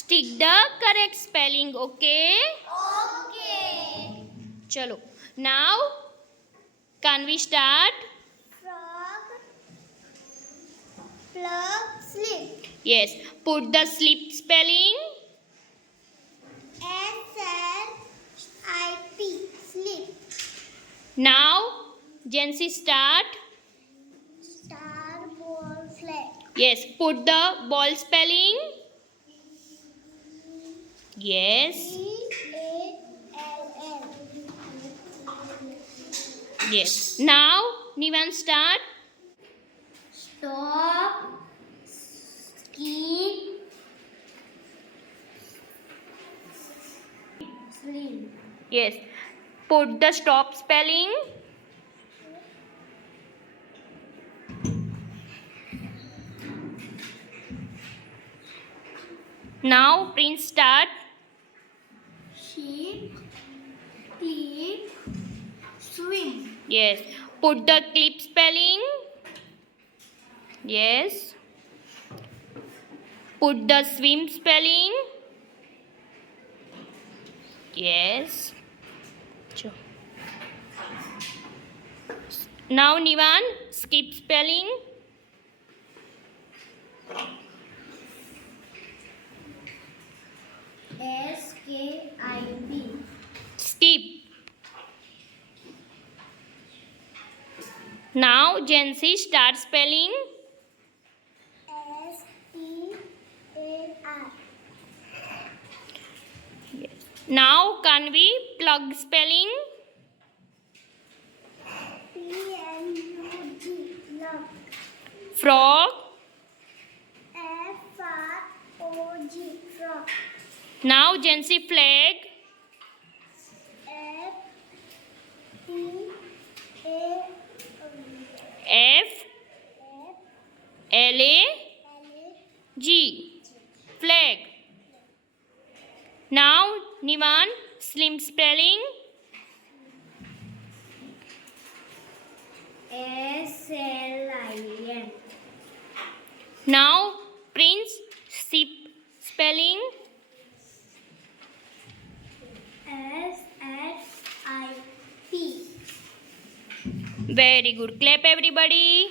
Stick the correct spelling. Okay. Okay. Chalo. Now can we start? Frog, plug, slip. Yes. Put the slip spelling. SLIP, slip. Now Jancy start. Star, ball, flag. Yes. Put the ball spelling. Yes. BALL. Yes. Now Nivan start. Stop, skip, slim. Yes. Put the stop spelling. Now Prince start. Sheep, clip, swim. Yes. Put the clip spelling. Yes. Put the swim spelling. Yes. Now Nivan skip spelling. SKIP. Skip. Now Jancy start spelling. STAR. Yes. Now Kanvi plug spelling. PLUG, plug. Frog. FROG, frog. Now Jancy flag. F L A G. Flag. Now Nivan slim spelling. SLIN. Now Prince sip spelling. SSIP. Very good. Clap everybody.